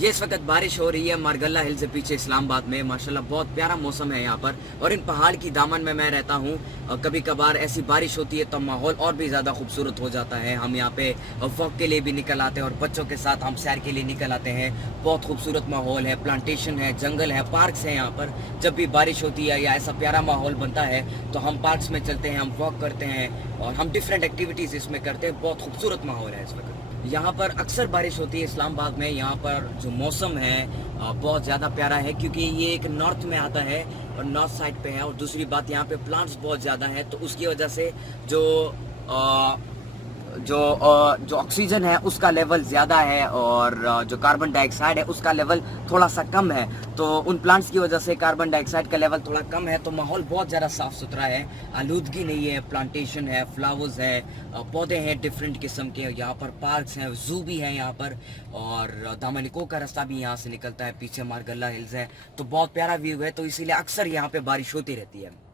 ये इस वक्त बारिश हो रही है मारगल्ला हिल से पीछे इस्लामाबाद में। माशाल्लाह बहुत प्यारा मौसम है यहाँ पर, और इन पहाड़ की दामन में मैं रहता हूँ। और कभी कभार ऐसी बारिश होती है तो माहौल और भी ज़्यादा खूबसूरत हो जाता है। हम यहाँ पे वॉक के लिए भी निकल आते हैं और बच्चों के साथ हम सैर के लिए निकल आते हैं। बहुत खूबसूरत माहौल है, प्लांटेशन है, जंगल है, पार्क्स हैं यहाँ पर। जब भी बारिश होती है या ऐसा प्यारा माहौल बनता है तो हम पार्क्स में चलते हैं, हम वॉक करते हैं और हम डिफरेंट एक्टिविटीज़ इसमें करते हैं। बहुत खूबसूरत माहौल है इस वक्त। यहाँ पर अक्सर बारिश होती है इस्लामाबाद में। यहाँ पर जो मौसम है बहुत ज़्यादा प्यारा है, क्योंकि ये एक नॉर्थ में आता है और नॉर्थ साइड पे है। और दूसरी बात, यहाँ पे प्लांट्स बहुत ज़्यादा है, तो उसकी वजह से जो जो ऑक्सीजन है उसका लेवल ज़्यादा है और जो कार्बन डाइऑक्साइड है उसका लेवल थोड़ा सा कम है। तो उन प्लांट्स की वजह से कार्बन डाइऑक्साइड का लेवल थोड़ा कम है, तो माहौल बहुत ज़्यादा साफ़ सुथरा है, आलूदगी नहीं है। प्लांटेशन है, फ्लावर्स है, पौधे हैं डिफरेंट किस्म के। यहाँ पर पार्क्स हैं, जू भी है यहाँ पर, और दामनिको का रास्ता भी यहाँ से निकलता है। पीछे मारगल्ला हिल्स है, तो बहुत प्यारा व्यू है। तो इसीलिए अक्सर यहाँ पे बारिश होती रहती है।